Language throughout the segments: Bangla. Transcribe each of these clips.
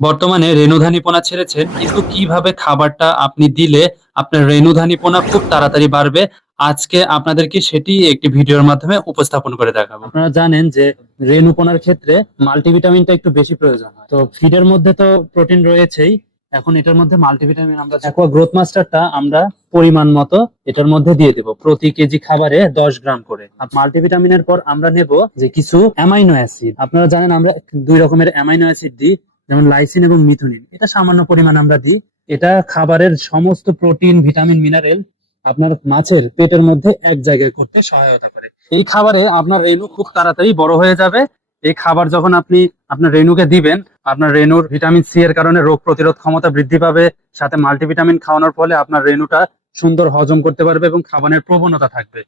বর্তমানে রেণুধানীপনা ছেড়েছেন কিন্তু কীভাবে খাবারটা আপনি দিলে আপনার রেণুধানীপনা খুব তাড়াতাড়ি বাড়বে, আজকে আপনাদেরকে সেটি একটি ভিডিওর মাধ্যমে উপস্থাপন করে দেখাবো। আপনারা জানেন যে রেণুপনার ক্ষেত্রে মাল্টিভিটামিনটা একটু বেশি প্রয়োজন হয়। তো ফিডের মধ্যে তো প্রোটিন রয়েছেই, এখন এটার মধ্যে মাল্টিভিটামিন আমরা অ্যাকোয়া গ্রোথ মাস্টারটা আমরা পরিমাণ মতো এটার মধ্যে দিয়ে দেব, প্রতি কেজি খাবারে দশ গ্রাম করে। মাল্টিভিটামিনের পর আমরা নেব যে কিছু অ্যামাইনো অ্যাসিড। আপনারা জানেন আমরা দুই রকমের অ্যামাইনো অ্যাসিড দিই যেমন লাইসিন এবং মিথুনিন, এটা সামান্য পরিমাণ আমরা দিই। এটা খাবারের সমস্ত প্রোটিন, ভিটামিন, মিনারেল আপনার মাছের পেটের মধ্যে এক জায়গায় করতে সহায়তা করে। এই খাবারে আপনার রেণু খুব তাড়াতাড়ি বড় হয়ে যাবে। এই খাবার যখন আপনি আপনার রেণুকে দিবেন, আপনার রেণুর ভিটামিন সি এর কারণে রোগ প্রতিরোধ ক্ষমতা বৃদ্ধি পাবে, সাথে মাল্টিভিটামিন খাওয়ানোর ফলে আপনার রেণুটা সুন্দর হজম করতে পারবে এবং খাবারের প্রবণতা থাকবে।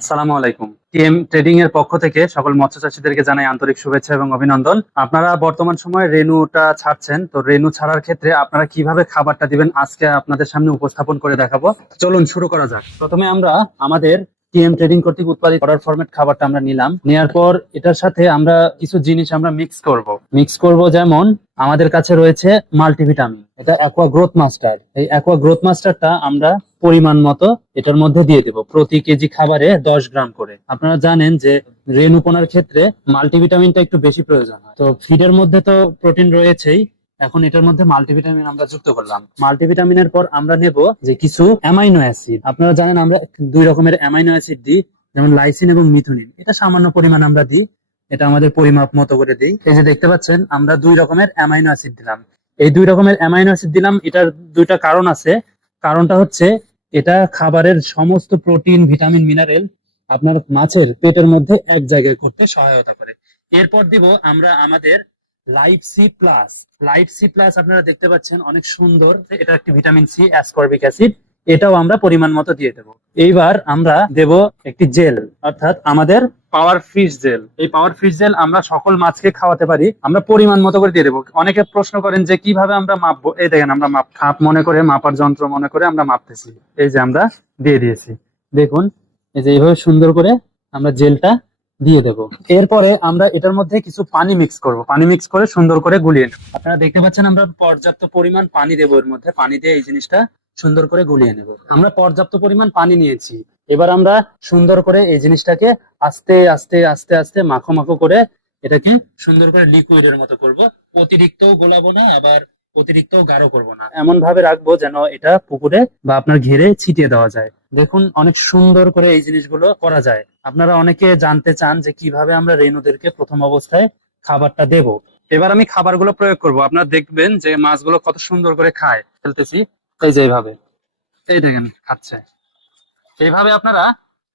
আসসালামু আলাইকুম। টিএম ট্রেডিং এর পক্ষ থেকে সকল মৎস্য চাষীদেরকে জানাই আন্তরিক শুভেচ্ছা এবং অভিনন্দন। আপনারা বর্তমান সময়ে রেনুটা ছাড়ছেন। তো রেনু ছাড়ার ক্ষেত্রে আপনারা কীভাবে খাবারটা দিবেন? আজকে আপনাদের সামনে উপস্থাপন করে দেখাবো। চলুন শুরু করা যাক। প্রথমে আমরা আমাদের টিএম ট্রেডিং কর্তৃক উৎপাদিত অর্ডার ফরম্যাট খাবারটা আমরা নিলাম। নেওয়ার পর এটার সাথে আমরা কিছু জিনিস আমরা মিক্স করব। মিক্স করব যেমন আমাদের কাছে রয়েছে মাল্টিভিটামিন এটা অ্যাকোয়া গ্রোথ মাস্টার এই অ্যাকোয়া গ্রোথ মাস্টারটা আমরা পরিমাণ মতো এটার মধ্যে দিয়ে দেব প্রতি কেজি খাবারে দশ গ্রাম করে। আপনারা জানেন যে রেণুপনার ক্ষেত্রে মাল্টিভিটামিনটা একটু বেশি প্রয়োজন হয়। তো ফিডের মধ্যে তো প্রোটিন রয়েছেই এখন এটার মধ্যে মাল্টিভিটামিন আমরা যুক্ত করলাম। মাল্টিভিটামিনের পর আমরা নেব যে কিছু অ্যামাইনো অ্যাসিড আপনারা জানেন আমরা দুই রকমের অ্যামাইনো অ্যাসিড দিই, যেমন লাইসিন এবং মিথুনিন এটা সামান্য পরিমাণ আমরা দিই, এটা আমাদের পরিমাপ মতো করে দিই। এই যে দেখতে পাচ্ছেন, আমরা দুই রকমের অ্যামাইনো অ্যাসিড দিলাম। এই দুই রকমের অ্যামাইনো অ্যাসিড দিলাম, এটার দুইটা কারণ আছে। কারণটা হচ্ছে, এটা খাবারের সমস্ত প্রোটিন ভিটামিন মিনারেল আপনার মাছের পেটের মধ্যে এক জায়গায় করতে সহায়তা করে। এরপর দিব আমরা আমাদের life C plus life C plus আপনারা দেখতে পাচ্ছেন অনেক সুন্দর। এটা একটি ভিটামিন সি অ্যাসকর্বিক অ্যাসিড এটাও আমরা পরিমাণ মতো দিয়ে দেব। এইবার আমরা দেব একটি জেল, অর্থাৎ আমাদের পাওয়ার ফিশ জেল। এই পাওয়ার ফিশ জেল আমরা সকল মাছকে খাওয়াতে পারি। আমরা পরিমাণ মতো করে দিয়ে দেবো। অনেকে প্রশ্ন করেন যে কীভাবে আমরা মাপবো? এই দেখেন, আমরা মাপ, খাপ মনে করে, মাপার যন্ত্র মনে করে আমরা মাপতেছি। এই যে আমরা দিয়ে দিয়েছি। দেখুন, এই যে এইভাবে সুন্দর করে আমরা জেলটা দিয়ে দেব। এরপরে আমরা এটার মধ্যে কিছু পানি মিক্স করব। পানি মিক্স করে সুন্দর করে গুলিয়ে নেব। আপনারা দেখতে পাচ্ছেন আমরা পর্যাপ্ত পরিমাণ পানি দেবো এর মধ্যে। পানি দিয়ে এই জিনিসটা সুন্দর করে গুলিয়ে নেব। আমরা পর্যাপ্ত পরিমাণ পানি নিয়েছি। এবার আমরা সুন্দর করে এই জিনিসটাকে আস্তে আস্তে আস্তে আস্তে মাখো মাখো করে এটাকে সুন্দর করে লিকুইডের মতো করব। অতিরিক্ত গোলাবো না, আবার অতিরিক্ত গাঢ় করব না। এমন ভাবে রাখব যেন এটা পুকুরে বা আপনার ঘেরে ছিটিয়ে দেওয়া যায়। দেখুন অনেক সুন্দর করে এই জিনিসগুলো করা যায়। আপনারা অনেকে জানতে চান যে কীভাবে আমরা রেনুদেরকে প্রথম অবস্থায় খাবারটা দেব। এবার আমি খাবারগুলো প্রয়োগ করব। আপনারা দেখবেন যে মাছগুলো কত সুন্দর করে খায়। ফেলতেছি। এই যে এইভাবে। এই দেখেন, খাচ্ছে। এইভাবে আপনারা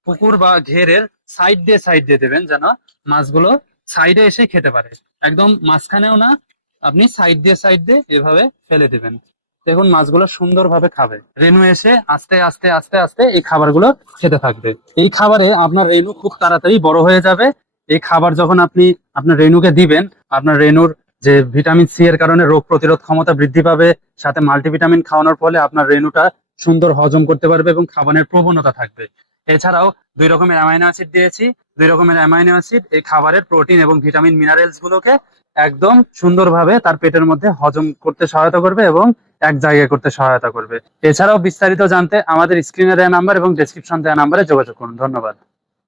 পুকুর বা ঘেরের সাইড দিয়ে সাইড দিয়ে দেবেন যেন মাছগুলো সাইডে এসে খেতে পারে। একদম মাঝখানেও না, আপনি সাইড দিয়ে সাইড দিয়ে এভাবে ফেলে দিবেন। দেখুন, মাছগুলো সুন্দরভাবে খাবে। রেনু এসে আস্তে আস্তে আস্তে আস্তে এই খাবারগুলো খেতে থাকবে। এই খাবারে আপনার রেনু খুব তাড়াতাড়ি বড় হয়ে যাবে। এই খাবার যখন আপনি, আপনার রেনুকে দিবেন, আপনার রেনুর যে ভিটামিন সি এর কারণে রোগ প্রতিরোধ ক্ষমতা বৃদ্ধি পাবে, সাথে মাল্টিভিটামিন খাওয়ানোর ফলে আপনার রেনুটা সুন্দর হজম করতে পারবে এবং খাবারের প্রবণতা থাকবে। এছাড়াও দুই রকমের অ্যামাইনো অ্যাসিড দিয়েছি। দুই রকমের অ্যামাইনো অ্যাসিড এই খাবারের প্রোটিন এবং ভিটামিন মিনারেলস গুলোকে একদম সুন্দরভাবে তার পেটের মধ্যে হজম করতে সহায়তা করবে এবং এক জায়গায় করতে সহায়তা করবে। এছাড়াও বিস্তারিত জানতে আমাদের স্ক্রিনে দেওয়া নাম্বার এবং ডেসক্রিপশন দেওয়া নাম্বারে যোগাযোগ করুন। ধন্যবাদ।